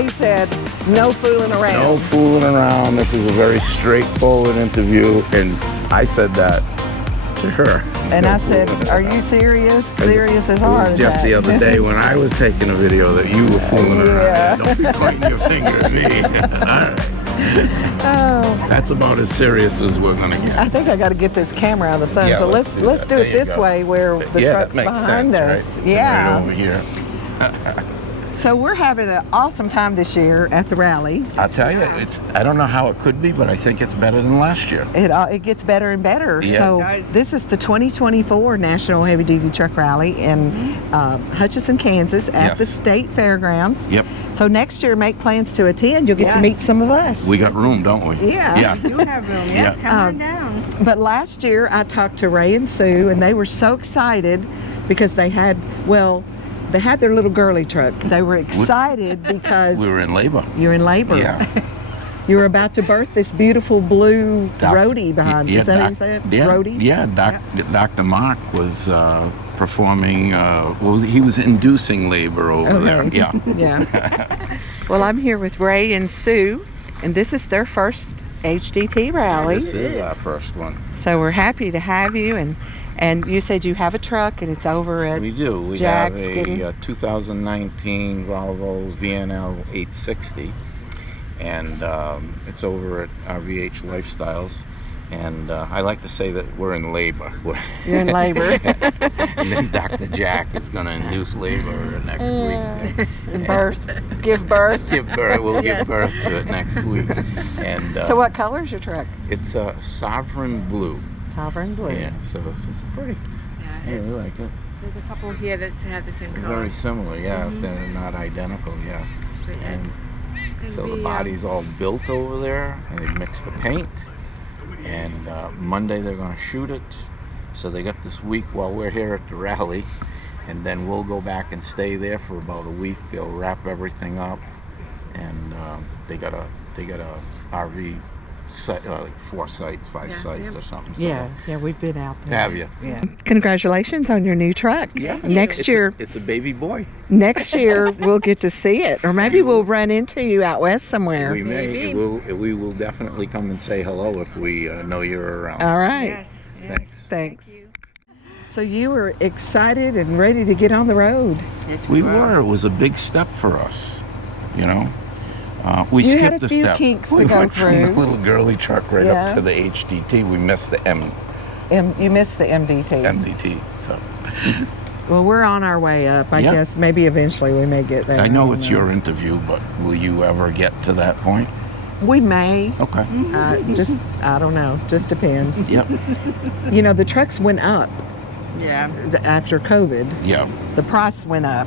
Ray said, no fooling around. No fooling around. This is a very straightforward interview. And I said that to her. And I said, are you serious? Serious as hard. It was just the other day when I was taking a video that you were fooling around. Don't be pointing your finger at me. All right. Oh. That's about as serious as we're gonna get. I think I got to get this camera out of the sun. Yeah, so let's do it this way where the truck's that makes behind sense, us. Right? Yeah. Right over here. So we're having an awesome time this year at the rally. I'll tell you, I don't know how it could be, but I think it's better than last year. It gets better and better. Yeah. So this is the 2024 National Heavy Duty Truck Rally in Hutchinson, Kansas at the State Fairgrounds. Yep. So next year, make plans to attend. You'll get to meet some of us. We got room, don't we? Yeah. We do have room. Yes, come on down. But last year, I talked to Ray and Sue, and they were so excited because they had their little girly truck. They were excited because we were in labor. You're in labor. Yeah. You were about to birth this beautiful blue roadie behind. Is that how you say it? Yeah. Roadie? Yeah. Dr. Mark was performing. He was inducing labor over there. Yeah. Yeah. Well, I'm here with Ray and Sue, and this is their first HDT rally. This is our first one. So we're happy to have you, and you said you have a truck, and it's over at We do. We Jack's have a 2019 Volvo VNL 860, and it's over at RVH Lifestyles. And I like to say that we're in labor. You're in labor. And then Dr. Jack is going to induce labor next week. Give birth. Give birth. We'll give birth to it next week. And so what color is your truck? It's a Sovereign Blue. Sovereign Blue. Yeah, so it's pretty. Yeah, We like it. There's a couple here that have the same color. Very similar, yeah, if they're not identical, yeah. But yeah, And it's so gonna the be, body's all built over there, and they mix the paint. And Monday they're going to shoot it. So they got this week while we're here at the rally, and then we'll go back and stay there for about a week. They'll wrap everything up, and they got a RV site, like 4 sites, 5 sites or something. So Yeah, we've been out there. have you? Yeah. Congratulations on your new truck. Yeah. Next year, it's a baby boy. next year we'll get to see it, or maybe we'll run into you out west somewhere. We may. We will definitely come and say hello if we know you're around. All right. Yes. Thanks. Thanks. Thank you. So you were excited and ready to get on the road. Yes, We were. It was a big step for us, you know. We You skipped had a a few step. kinks to We go went from the through. little girly truck right Yeah. up to the HDT. We missed the You missed the MDT. MDT. So Well, we're on our way up. I guess maybe eventually we may get there. I know don't it's your interview, but will you ever get to that point? We may. Okay. I don't know. Just depends. Yep. You know, the trucks went up Yeah. after COVID. Yeah. The price went up.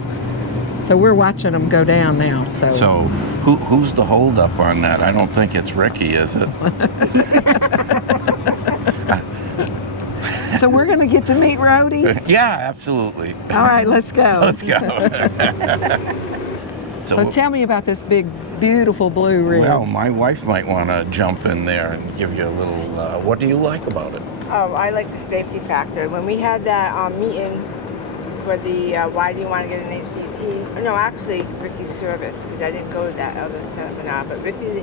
So we're watching them go down now. So who's the holdup on that? I don't think it's Ricky, is it? So we're going to get to meet Rhodey? Yeah, absolutely. All right, let's go. Let's go. So tell me about this big, beautiful blue rig. Well, my wife might want to jump in there and give you a little, what do you like about it? Oh, I like the safety factor. When we had that meeting for the why do you want to get an HDT? No, actually, Ricky's service, because I didn't go to that other seminar, but Ricky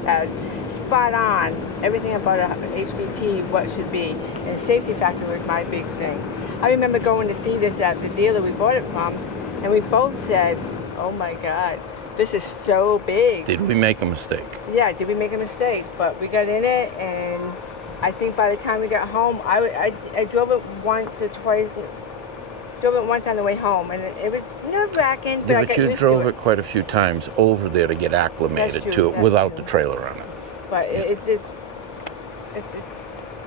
spot on everything about a HDT, what should be, and safety factor was my big thing. I remember going to see this at the dealer we bought it from, and we both said, oh my God, this is so big. Did we make a mistake? Yeah, did we make a mistake? But we got in it, and I think by the time we got home, I drove it once or twice. Drove it once on the way home, and it was nerve-wracking, but I got you used drove to it quite a few times over there to get acclimated That's to true, it that's without true. the trailer on it. But it's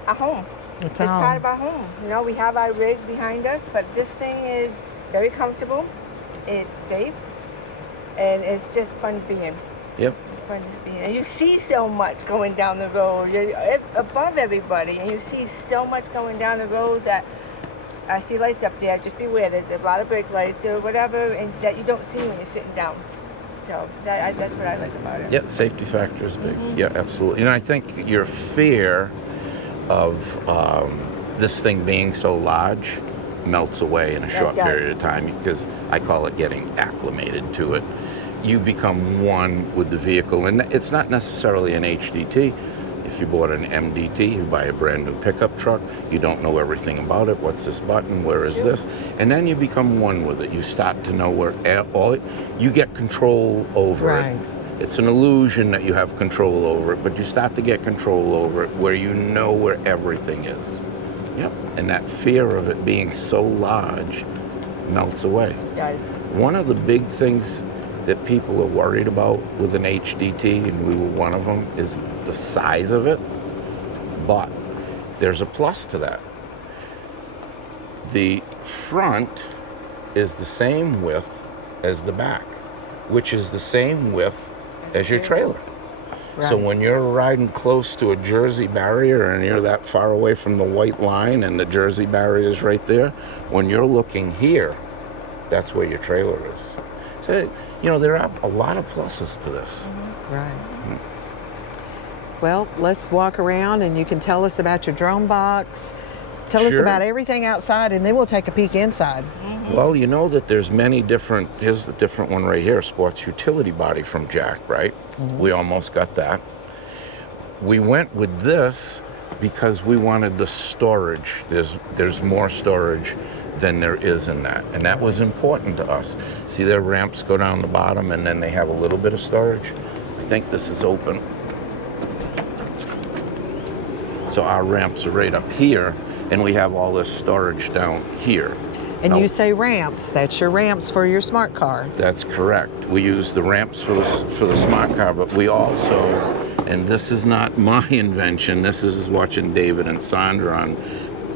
a home. It's part of our home. You know, we have our rig behind us, but this thing is very comfortable. It's safe, and it's just fun to be in. Yep. It's fun to be in. And you see so much going down the road. You're above everybody, and you see so much going down the road that I see lights up there. Just beware. There's a lot of brake lights or whatever, and that you don't see when you're sitting down. So that's what I like about it. Yeah, safety factor is big. Yeah, absolutely. And I think your fear of this thing being so large melts away in a short period of time, because I call it getting acclimated to it. you become one with the vehicle. And it's not necessarily an HDT. If you bought an MDT, you buy a brand new pickup truck, you don't know everything about it. What's this button? Where is this? And then you become one with it. You start to know where you get control over it. It's an illusion that you have control over it, but you start to get control over it where you know where everything is. Yep. And that fear of it being so large melts away. It does. One of the big things that people are worried about with an HDT, and we were one of them, is the size of it. But there's a plus to that. The front is the same width as the back, which is the same width as your trailer. Right. So when you're riding close to a Jersey barrier and you're that far away from the white line and the Jersey barrier is right there, when you're looking here, that's where your trailer is. So, you know, there are a lot of pluses to this. Right. Well, let's walk around and you can tell us about your drone box. Tell us about everything outside, and then we'll take a peek inside. Well, you know that there's many different, here's a different one right here, sports utility body from Jack, right? We almost got that. We went with this because we wanted the storage. There's more storage than there is in that, and that was important to us. See, their ramps go down the bottom and then they have a little bit of storage. I think this is open. So our ramps are right up here, and we have all this storage down here. And now, you say ramps, that's your ramps for your smart car. That's correct. We use the ramps for the smart car, but we also, and this is not my invention, this is watching David and Sandra on,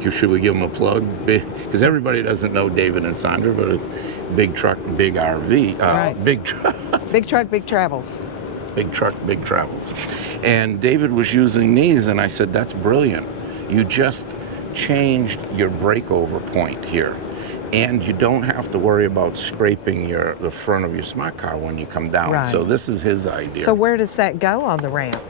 should we give them a plug? Because everybody doesn't know David and Sandra, but it's Big Truck, Big RV. Right. Big Truck. Big Truck, Big Travels. Big Truck, Big Travels. And David was using these, and I said, that's brilliant. You just changed your breakover point here. And you don't have to worry about scraping the front of your smart car when you come down. Right. So this is his idea. So where does that go on the ramp?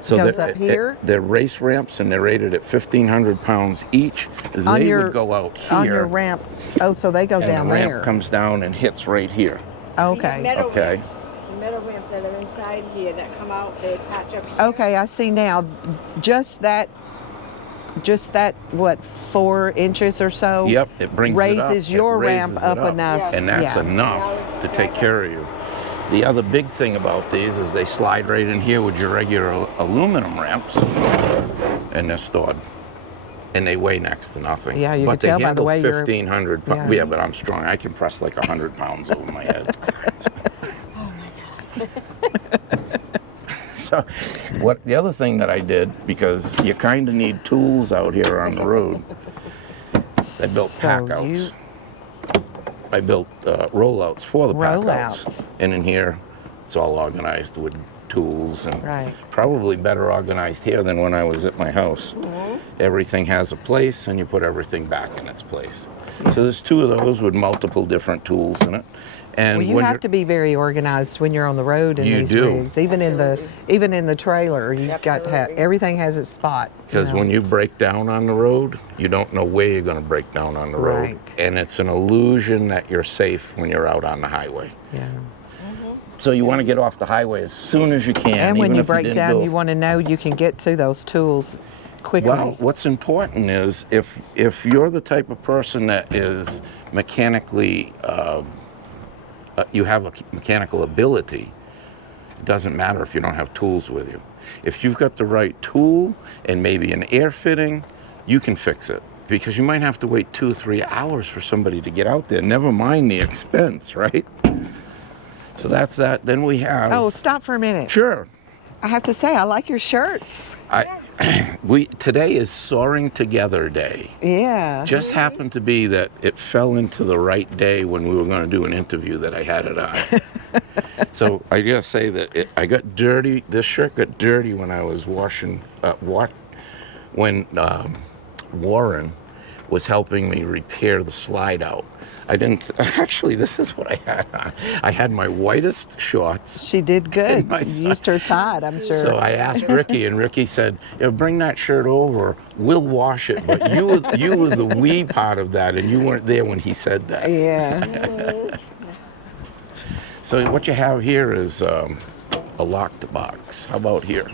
So goes up here? They're race ramps, and they're rated at 1,500 pounds each. They would go out here. On your ramp. Oh, so they go down the there. ramp comes down and hits right here. Okay. Metal ramps, the metal ramps that are inside here that come out, they attach up here. Okay, I see now. Just that, what, 4 inches or so? Yep, it brings raises it up. your It ramp raises up it up. enough. And that's enough to take care of you. The other big thing about these is they slide right in here with your regular aluminum ramps, and they're stored. And they weigh next to nothing. Yeah, you can tell by the way you're... you're... 1,500 pounds. Yeah, but I'm strong. I can press like 100 pounds over my head. Oh my God. So, the other thing that I did, because you kind of need tools out here on the road, I built pack-outs. I built rollouts for the pack-outs. And in here, it's all organized with tools, and probably better organized here than when I was at my house. Everything has a place, and you put everything back in its place. So there's 2 of those with multiple different tools in it. And well, you have to be very organized when you're on the road in these rigs. Even in the trailer, you've got to have, everything has its spot. Because when you break down on the road, you don't know where you're going to break down on the road. And it's an illusion that you're safe when you're out on the highway. Yeah. So you want to get off the highway as soon as you can. And when you break down, you want to know you can get to those tools quickly. Well, what's important is if you're the type of person that is mechanically, you have a mechanical ability, it doesn't matter if you don't have tools with you. If you've got the right tool and maybe an air fitting, you can fix it. Because you might have to wait 2 or 3 hours for somebody to get out there, never mind the expense, right? So that's that. Then we have... Oh, stop for a minute. Sure. I have to say, I like your shirts. Today is Soaring Together Day. Yeah. Just happened to be that it fell into the right day when we were going to do an interview that I had it on. So I gotta say that I got dirty. This shirt got dirty when I was washing. When Warren was helping me repair the slide out. I didn't, actually, this is what I had on. I had my whitest shorts. She did good. You used her tied, I'm sure. So I asked Ricky, and Ricky said, bring that shirt over, we'll wash it. But you were the we part of that, and you weren't there when he said that. Yeah. So what you have here is a locked box. How about here?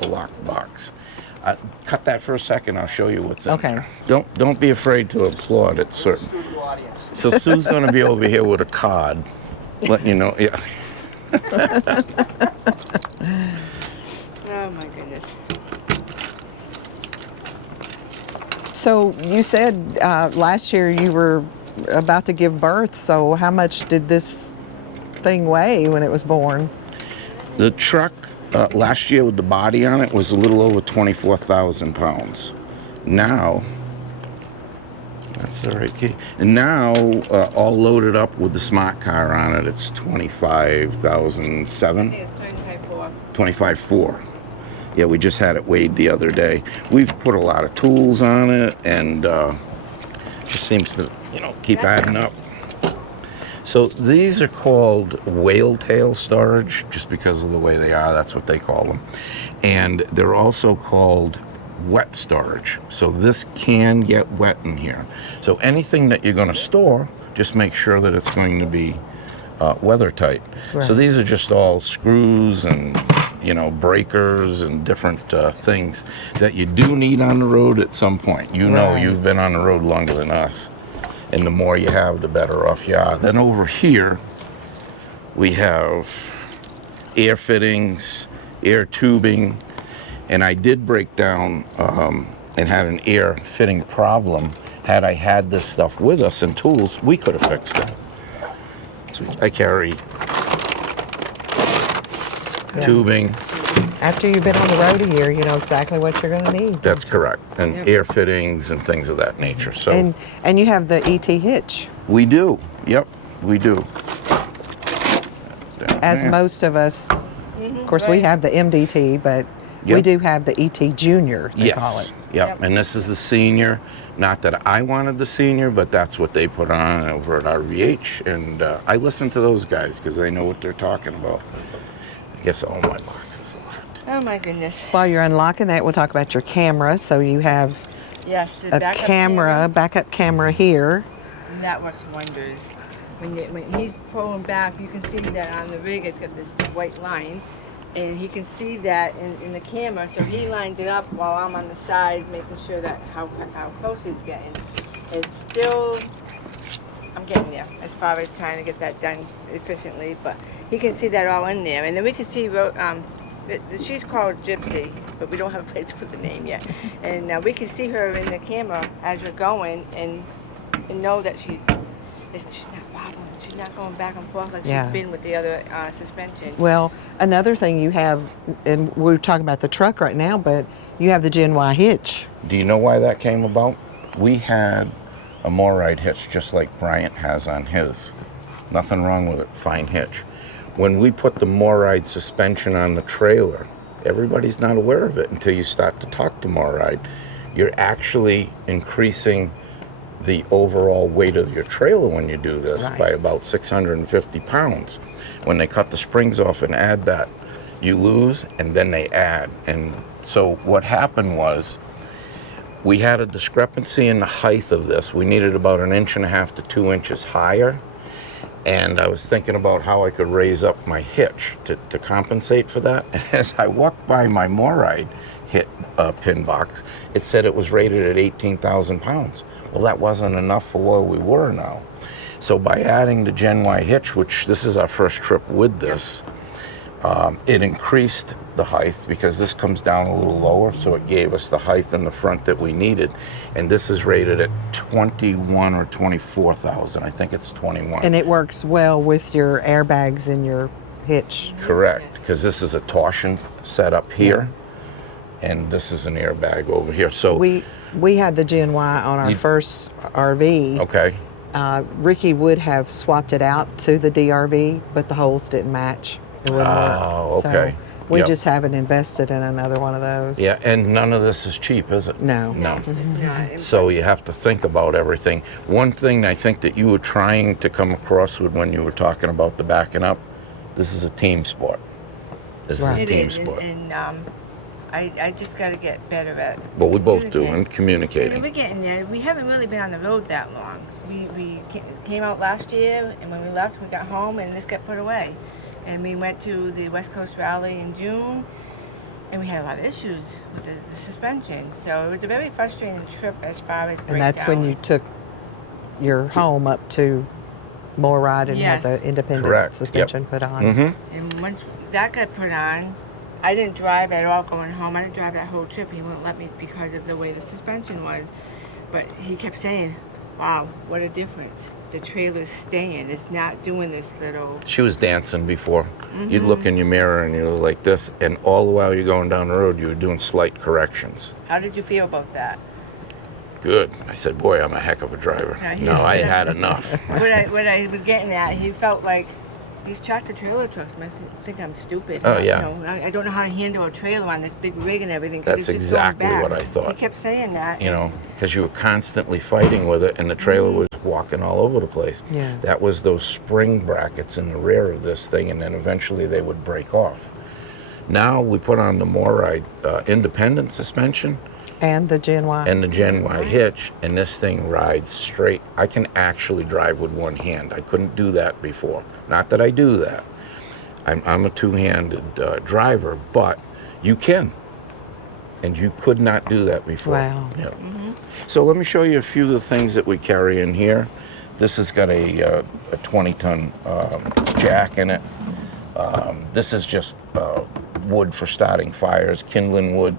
A locked box. Cut that for a second. I'll show you what's in there. Don't be afraid to applaud. It's certain. So Sue's going to be over here with a card, letting you know. Yeah. Oh my goodness. So you said last year you were about to give birth. So how much did this thing weigh when it was born? The truck last year with the body on it was a little over 24,000 pounds. Now, that's the right key. And now, all loaded up with the smart car on it, it's 25,007. It's 25.4. 25.4. Yeah, we just had it weighed the other day. We've put a lot of tools on it, and just seems to, keep adding up. So these are called whale tail storage, just because of the way they are. That's what they call them. And they're also called wet storage. So this can get wet in here. So anything that you're going to store, just make sure that it's going to be weather tight. Right. So these are just all screws and breakers and different things that you do need on the road at some point. Right. You've been on the road longer than us, and the more you have, the better off you are. Then over here we have air fittings, air tubing, and I did break down and had an air fitting problem. Had I had this stuff with us and tools, we could have fixed it. So I carry tubing. After you've been on the road a year, you know exactly what you're going to need. That's correct. And air fittings and things of that nature. So and you have the ET hitch. We do. Yep, we do. As most of us, of course, we have the MDT, but we do have the ET Junior, they call it. Yep, and this is the senior. Not that I wanted the senior, but that's what they put on over at RVH. And I listen to those guys because they know what they're talking about. I guess all my boxes are locked. Oh my goodness. While you're unlocking that, we'll talk about your camera. So you have the a backup camera here. And that works wonders. When he's pulling back, you can see that on the rig it's got this white line. And he can see that in the camera, so he lines it up while I'm on the side, making sure that how close he's getting. It's still, I'm getting there as far as trying to get that done efficiently, but he can see that all in there. And then we can see, she's called Gypsy, but we don't have a place to put the name yet. And we can see her in the camera as we're going and know that she's not wobbling. She's not going back and forth like she's been with the other suspension. Well, another thing you have, and we're talking about the truck right now, but you have the Gen Y hitch. Do you know why that came about? We had a MORryde hitch just like Bryant has on his. Nothing wrong with it, fine hitch. When we put the MORryde suspension on the trailer, everybody's not aware of it until you start to talk to MORryde. You're actually increasing the overall weight of your trailer when you do this by about 650 pounds. When they cut the springs off and add that, you lose, and then they add. And so what happened was, we had a discrepancy in the height of this. We needed about 1.5 inches to 2 inches higher. And I was thinking about how I could raise up my hitch to compensate for that. And as I walked by my MORryde pin box, it said it was rated at 18,000 pounds. Well, that wasn't enough for where we were now. So by adding the Gen Y hitch, which this is our first trip with this, it increased the height because this comes down a little lower, so it gave us the height in the front that we needed. And this is rated at 21 or 24,000. I think it's 21. And it works well with your airbags and your hitch. Correct, because this is a torsion set up here, and this is an airbag over here. So we had the Gen Y on our first RV. Okay. Ricky would have swapped it out to the DRV, but the holes didn't match. It wouldn't work. Oh, okay. So we just haven't invested in another one of those. Yeah, and none of this is cheap, is it? No. No. So you have to think about everything. One thing I think that you were trying to come across with when you were talking about the backing up, this is a team sport. This is a team sport. And I just got to get better at. Well, we both do, communicating. and communicating. We're getting there. We haven't really been on the road that long. We came out last year, and when we left, we got home, and this got put away. And we went to the West Coast Rally in June, and we had a lot of issues with the suspension. So it was a very frustrating trip as far as And that's when you breakdowns. took your home up to Moorride and Yes. had the independent Correct. suspension put on. Mm-hmm. And once that got put on, I didn't drive at all going home. I didn't drive that whole trip. He wouldn't let me because of the way the suspension was. But he kept saying, wow, what a difference. The trailer's staying. It's not doing this little... She was dancing before. You'd look in your mirror and you were like this, and all the while you're going down the road, you were doing slight corrections. How did you feel about that? Good. I said, boy, I'm a heck of a driver. Yeah, No, I had enough. What I was getting at, he felt like these tractor trailer trucks must think I'm stupid. Oh, yeah. You know, I don't know how to handle a trailer on this big rig and everything. 'cause That's it's just going exactly back. what I thought. He kept saying that. You know, because you were constantly fighting with it, and the trailer was walking all over the place. Yeah. That was those spring brackets in the rear of this thing, and then eventually they would break off. Now we put on the Moorride independent suspension And the Gen Y. and the Gen Y hitch, and this thing rides straight. I can actually drive with one hand. I couldn't do that before. Not that I do that. I'm a two-handed driver, but you can. And you could not do that before. Wow. Yeah. So let me show you a few of the things that we carry in here. This has got a 20-ton jack in it. This is just wood for starting fires, kindling wood.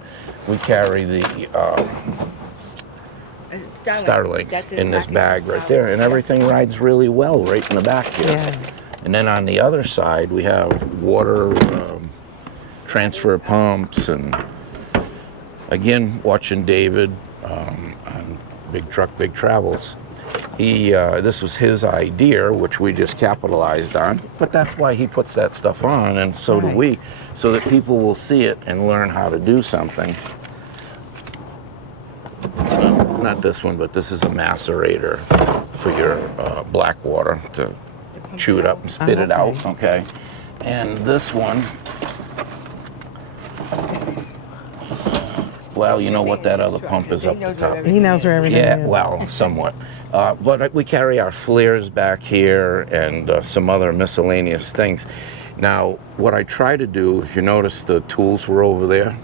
We carry the Starlink That's in this exactly bag what right there, and everything rides really well right in the back here. Yeah. And then on the other side, we have water transfer pumps, and again, watching David on Big Truck, Big Travels. This was his idea, which we just capitalized on, but that's why he puts that stuff on, and so do Right. we, so that people will see it and learn how to do something. Not this one, but this is a macerator for your black water to chew it up and spit it out, okay? And this one, well, you know what, that other pump is up the top. He knows where everything Yeah, is. well, somewhat. But we carry our flares back here and some other miscellaneous things. Now, what I try to do, if you notice the tools were over there,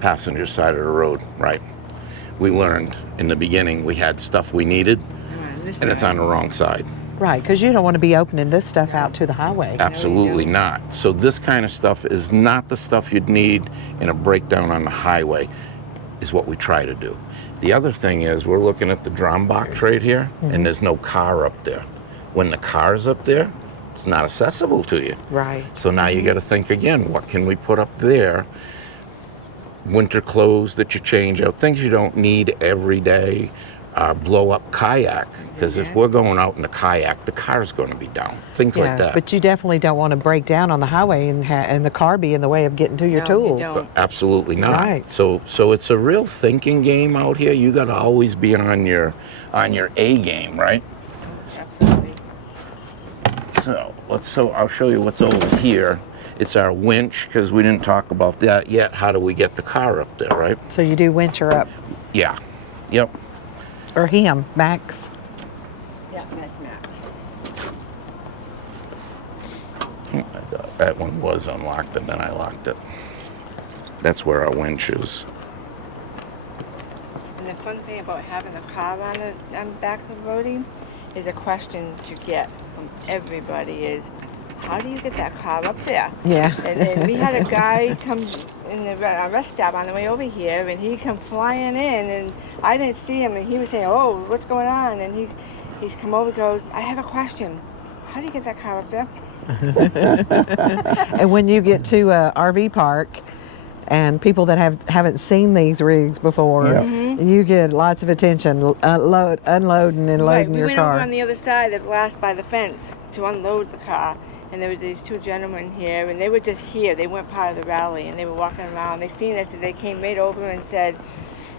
passenger side of the road, right? We learned in the beginning we had stuff we needed, and it's on the wrong side. Right, because you don't want to be opening this stuff out to the highway. Absolutely not. So this kind of stuff is not the stuff you'd need in a breakdown on the highway, is what we try to do. The other thing is we're looking at the drum box right here, and there's no car up there. When the car's up there, it's not accessible to you. Right. So now you got to think again, what can we put up there? Winter clothes that you change out, things you don't need every day. Blow up kayak, because if we're going out in a kayak, the car's going to be down. Things like that. But you definitely don't want to break down on the highway and the car be in the way of getting to your No, you tools. don't. Absolutely not. Right. So it's a real thinking game out here. You got to always be on your A game, right? Absolutely. So I'll show you what's over here. It's our winch, because we didn't talk about that yet. How do we get the car up there, right? So you do winch her up, Yeah. Yep. or him, Max. Yeah, that's Max. I thought that one was unlocked, and then I locked it. That's where our winch is. And the fun thing about having a car on the back of the roadie is a question to get from everybody is, how do you get that car up there? Yeah. And we had a guy come in the rest stop on the way over here, and he come flying in, and I didn't see him, and he was saying, oh, what's going on? And he's come over and goes, I have a question. How do you get that car up there? And when you get to a RV park and people that haven't seen these rigs before, Yeah. you get lots of attention unloading and Right, loading we your went car. over on the other side of last by the fence to unload the car, and there was these two gentlemen here, and they were just here. They weren't part of the rally, and they were walking around. They seen us, and they came right over and said,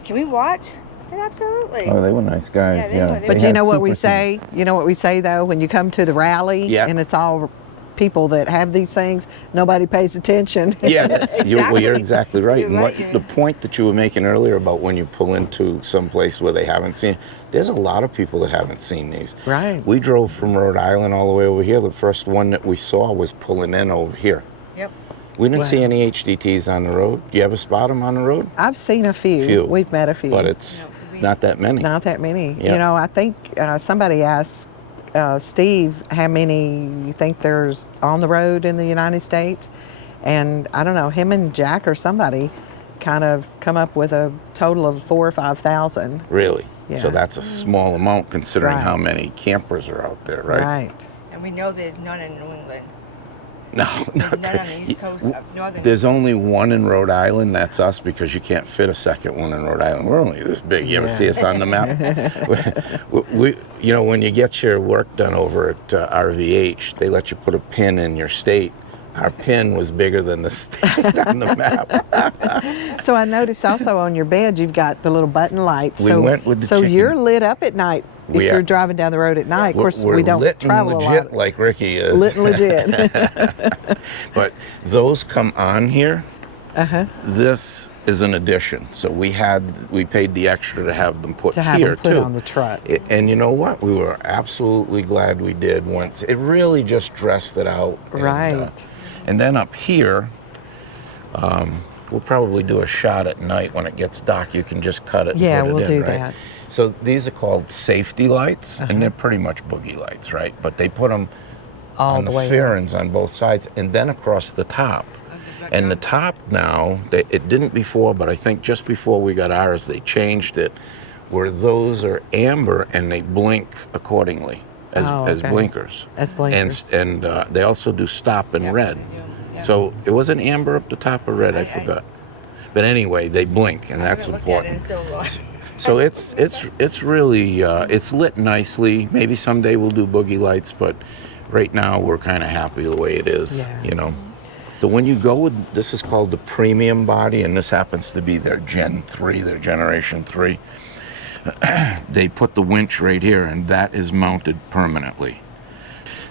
"Can we watch?" I said, "Absolutely." Oh, they were nice guys. Yeah, they were. But you know what we say? You know what we say though when you come to the rally Yeah. and it's all people that have these things, nobody pays attention. Yeah, you're Exactly. exactly right. You're And right. the point that you were making earlier about when you pull into some place where they haven't seen, there's a lot of people that haven't seen these. Right. We drove from Rhode Island all the way over here. The first one that we saw was pulling in over here. Yep. We didn't see Wow. any HDTs on the road. Do you ever spot them on the road? I've seen a few. Few. We've met a few. But it's No, not that many. Not that many. Yeah. You know, I think somebody asked Steve how many you think there's on the road in the United States. And I don't know, him and Jack or somebody kind of come up with a total of 4,000 or 5,000. Really? Yeah. So that's a small amount considering how Right. many campers are out there, right? Right. And we know there's none in New England. No, There's not none on the East Coast of Northern. There's only one in Rhode Island. That's us because you can't fit a second one in Rhode Island. We're only this big. You ever Yeah. see us on the map? we, you know, when you get your work done over at RVH, they let you put a pin in your state. Our pin was bigger than the state on the map. So I noticed also on your bed you've got the little button lights. We went with the So chicken. you're lit up at night if We are. you're driving down the road at night. Of course, We're we don't lit travel and a legit lot. like Ricky is. Lit and legit. But those come on here. Uh-huh. This is an addition. So we paid the extra to have them put To have here them put too. on the truck. And you know what? We were absolutely glad we did once. It really just dressed it out. Right. And then up here, we'll probably do a shot at night when it gets dark. You can just cut it Yeah, and put we'll it in, do right? that. So these are called safety lights, Uh-huh. and they're pretty much boogie lights, right? But they put them All on the the way fairings on both sides and then across the top. And the top now, it didn't before, but I think just before we got ours, they changed it where those are amber and they blink accordingly as okay. blinkers. As blinkers. And they also do stop in red. Yeah. So it wasn't amber up the top or red, I forgot. But anyway, they blink, and that's I haven't looked at it important. in so long. So it's really it's lit nicely. Maybe someday we'll do boogie lights, but right now we're kind of happy the way it is. Yeah. You know. So when you go with, this is called the premium body, and this happens to be their Gen 3, their Generation 3. They put the winch right here, and that is mounted permanently.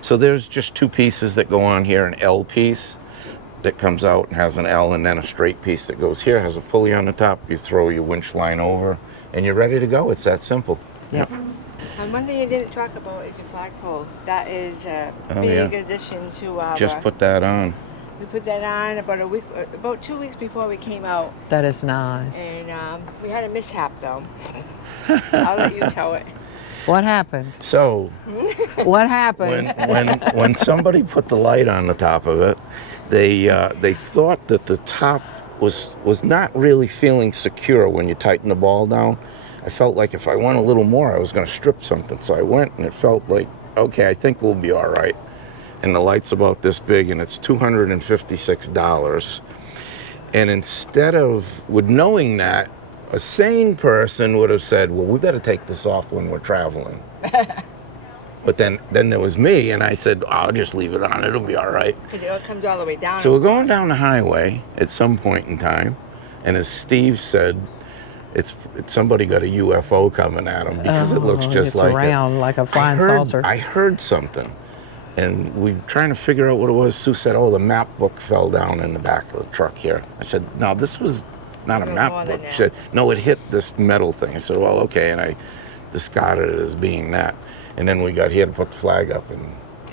So there's just two pieces that go on here, an L piece that comes out and has an L, and then a straight piece that goes here, has a pulley on the top. You throw your winch line over, and you're ready to go. It's that simple. Yep. And one thing you didn't talk about is your flagpole. That is a Oh, big yeah. addition to our. Just put that on. We put that on about 2 weeks before we came out, That is nice. and we had a mishap though. I'll let you tell it. What happened? So What happened? when somebody put the light on the top of it, they thought that the top was not really feeling secure when you tighten the ball down. I felt like if I went a little more, I was going to strip something. So I went, and it felt like, okay, I think we'll be all right. And the light's about this big, and it's $256. And instead of, with knowing that, a sane person would have said, well, we better take this off when we're traveling. But then there was me, and I said, I'll just leave it on. It'll be all right. It comes all the way down. So we're going down the highway at some point in time, and as Steve said, it's somebody got a UFO coming at them because it looks just it's like around it. like a flying saucer. I heard something, and we were trying to figure out what it was. Sue said, oh, the map book fell down in the back of the truck here. I said, no, this was not a No map more book. than She said, no, it hit this metal thing. I said, well, okay, and I discarded it as being that. And then we got here to put the flag up, and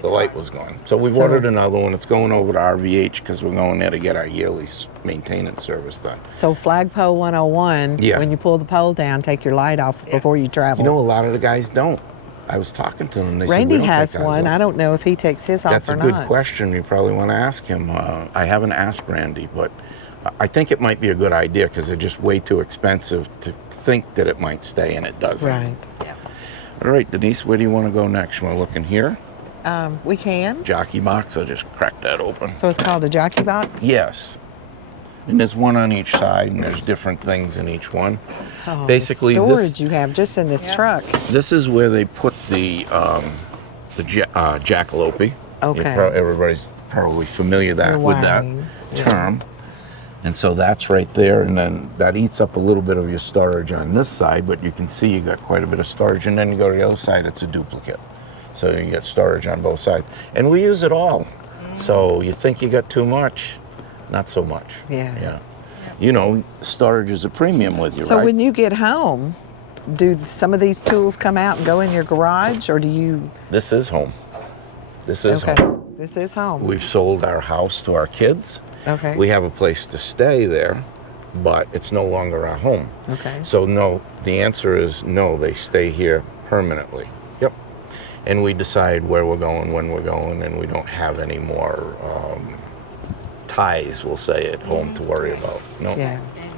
the light was gone. So we've ordered another one. It's going over to RVH because we're going there to get our yearly maintenance service done. So flagpole 101, Yeah. when you pull the pole down, take your light off before you travel. You know, a lot of the guys don't. I was talking to them. They said, Randy we don't has take ours one. off. I don't know if he takes his off That's or a not. good question. You probably want to ask him. I haven't asked Randy, but I think it might be a good idea because they're just way too expensive to think that it might stay, and it doesn't. Right. Yeah. All right, Denise, where do you want to go next? You want to look in here? We can. Jockey box. I'll just crack that open. So it's called a jockey box? Yes. And there's one on each side, and there's different things in each one. Oh, Basically, the storage this you have just in this Yeah. truck. this is where they put the jackalope. Okay. Everybody's probably familiar with that wiring, term. And so that's right there, and then that eats up a little bit of your storage on this side, but you can see you got quite a bit of storage, and then you go to the other side, it's a duplicate. So you get storage on both sides. And we use it all. So you think you got too much, not so much. Yeah. You know, storage is a premium with you, So right? when you get home, do some of these tools come out and go in your garage, or do you? This is home. This is Okay. home. This is home. We've sold our house to our kids. Okay. We have a place to stay there, but it's no longer our home. Okay. So no, the answer is no, they stay here permanently. Yep. And we decide where we're going, when we're going, and we don't have any more ties, we'll say, at home to worry about. No. Yeah. And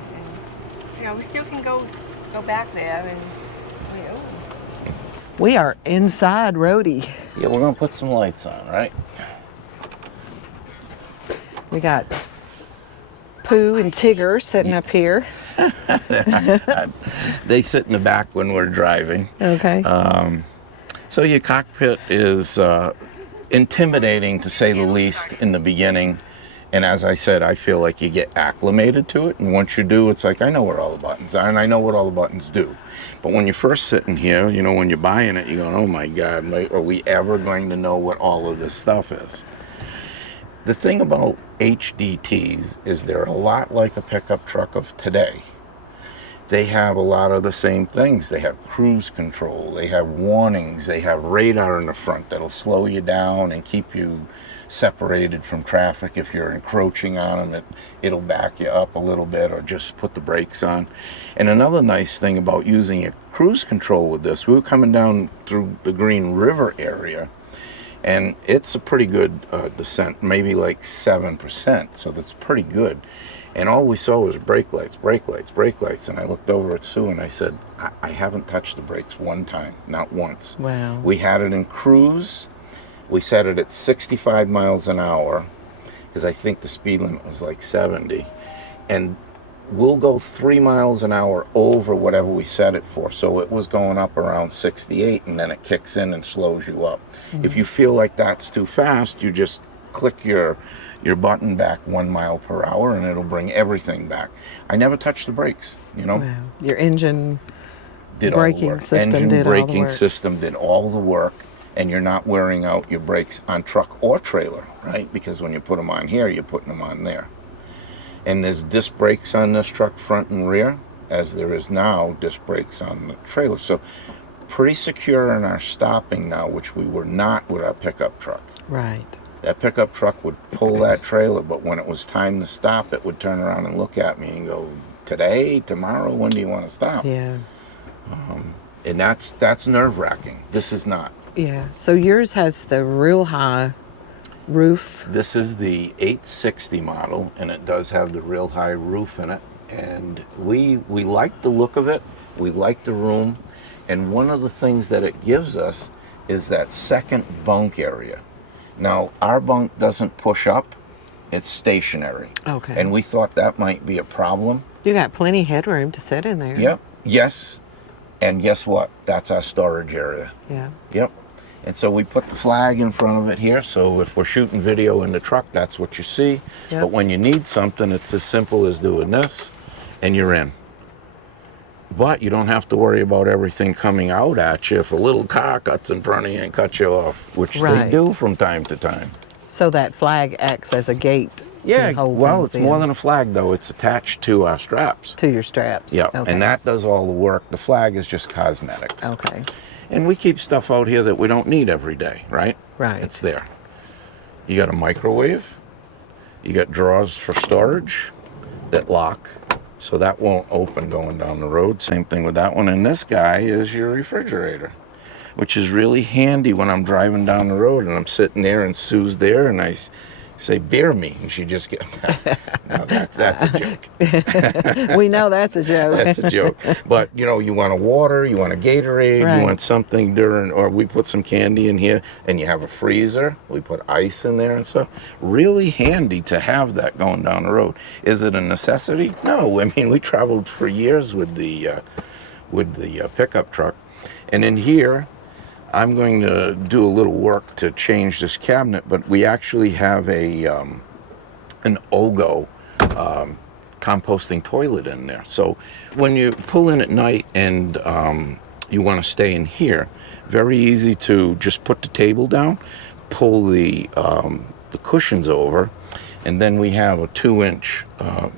you know, we still can go back there and We are inside Roadie. Yeah, we're gonna put some lights on, right? We got Pooh and Tigger sitting up here. They sit in the back when we're driving. Okay. So your cockpit is intimidating, to say the least, in the beginning. And as I said, I feel like you get acclimated to it. And once you do, it's like, I know where all the buttons are and I know what all the buttons do. But when you're first sitting here, you know, when you're buying it, you're going, oh my God, are we ever going to know what all of this stuff is? The thing about HDTs is they're a lot like a pickup truck of today. They have a lot of the same things. They have cruise control, they have warnings, they have radar in the front that'll slow you down and keep you separated from traffic. If you're encroaching on them, it'll back you up a little bit or just put the brakes on. And another nice thing about using a cruise control with this, we were coming down through the Green River area, and it's a pretty good descent, maybe like 7%, so that's pretty good. And all we saw was brake lights, brake lights, brake lights. And I looked over at Sue and I said, I haven't touched the brakes one time, not once. Wow. We had it in cruise. We set it at 65 miles an hour because I think the speed limit was like 70. And we'll go 3 miles an hour over whatever we set it for. So it was going up around 68, and then it kicks in and slows you up. Mm-hmm. If you feel like that's too fast, you just click your button back 1 mile per hour and it'll bring everything back. I never touched the brakes, you know. Wow. Your engine did all the braking work. system Engine did all the braking work. system did all the work, and you're not wearing out your brakes on truck or trailer, right? Because when you put them on here, you're putting them on there. And there's disc brakes on this truck front and rear, as there is now disc brakes on the trailer. So pretty secure in our stopping now, which we were not with our pickup truck. Right. That pickup truck would pull that trailer, but when it was time to stop, it would turn around and look at me and go, today, tomorrow, when do you want to stop? Yeah. And that's nerve-wracking. This is not. Yeah. So yours has the real high roof. This is the 860 model, and it does have the real high roof in it. And we like the look of it. We like the room. And one of the things that it gives us is that second bunk area. Now, our bunk doesn't push up. It's stationary. Okay. And we thought that might be a problem. You got plenty of headroom to sit in there. Yep. Yes. And guess what? That's our storage area. Yeah. Yep. And so we put the flag in front of it here, so if we're shooting video in the truck, that's what you see. Yep. But when you need something, it's as simple as doing this, and you're in. But you don't have to worry about everything coming out at you if a little car cuts in front of you and cuts you off, which Right. they do from time to time. So that flag acts as a gate. Yeah, to hold well, things it's more in than a flag, though. It's attached to our straps. to your straps. Yeah, Okay. and that does all the work. The flag is just cosmetics. Okay. And we keep stuff out here that we don't need every day, right? Right. It's there. You got a microwave. You got drawers for storage that lock, so that won't open going down the road. Same thing with that one. And this guy is your refrigerator, which is really handy when I'm driving down the road and I'm sitting there and Sue's there and I say, beer me, and she just gets, no, that's a joke. We know that's a joke. That's a joke. But, you know, you want a water, you want a Gatorade, Right. you want something or we put some candy in here, and you have a freezer. We put ice in there and stuff. Really handy to have that going down the road. Is it a necessity? No. I mean, we traveled for years with the pickup truck. And in here, I'm going to do a little work to change this cabinet, but we actually have an OGO composting toilet in there. So when you pull in at night and you want to stay in here, very easy to just put the table down, pull the the cushions over, and then we have a 2-inch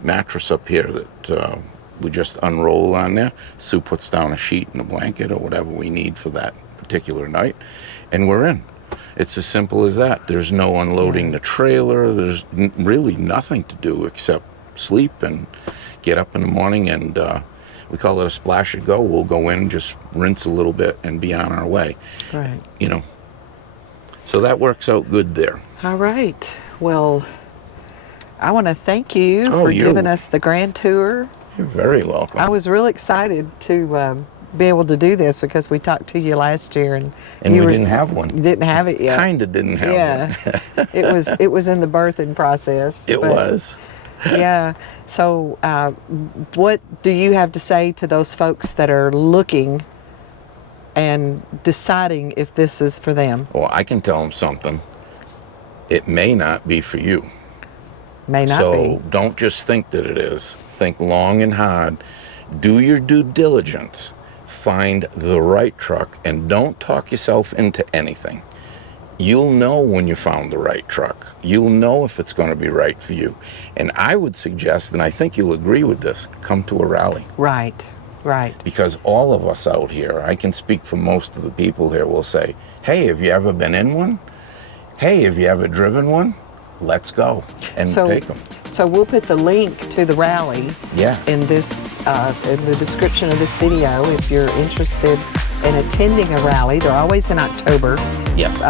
mattress up here that we just unroll on there. Sue puts down a sheet and a blanket or whatever we need for that particular night, and we're in. It's as simple as that. There's no unloading the trailer. There's really nothing to do except sleep and get up in the morning, and we call it a splash and go. We'll go in, just rinse a little bit, and be on our way. Right. You know, so that works out good there. All right. Well, I want to thank you for giving us the grand tour. You're very welcome. I was really excited to be able to do this because we talked to you last year, and we didn't have one. You didn't have it yet. Kind of didn't have one. it was in the birthing process. It was. Yeah. So, what do you have to say to those folks that are looking and deciding if this is for them? Well, I can tell them something. It may not be for you. May not be. So don't just think that it is. Think long and hard. Do your due diligence. Find the right truck, and don't talk yourself into anything. You'll know when you found the right truck. You'll know if it's going to be right for you. And I would suggest, and I think you'll agree with this, come to a rally. Right, right. Because all of us out here, I can speak for most of the people here, will say, hey, have you ever been in one? Hey, have you ever driven one? Let's go and take them. So we'll put the link to the rally in this in the description of this video if you're interested in attending a rally. They're always in October. Yes.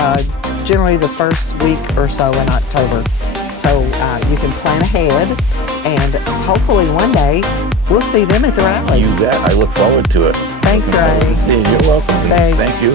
Generally the first week or so in October. So you can plan ahead, and hopefully one day we'll see them at the rally. You bet. I look forward to it. Thanks, Ray. See you. You're welcome. Thanks. Thank you.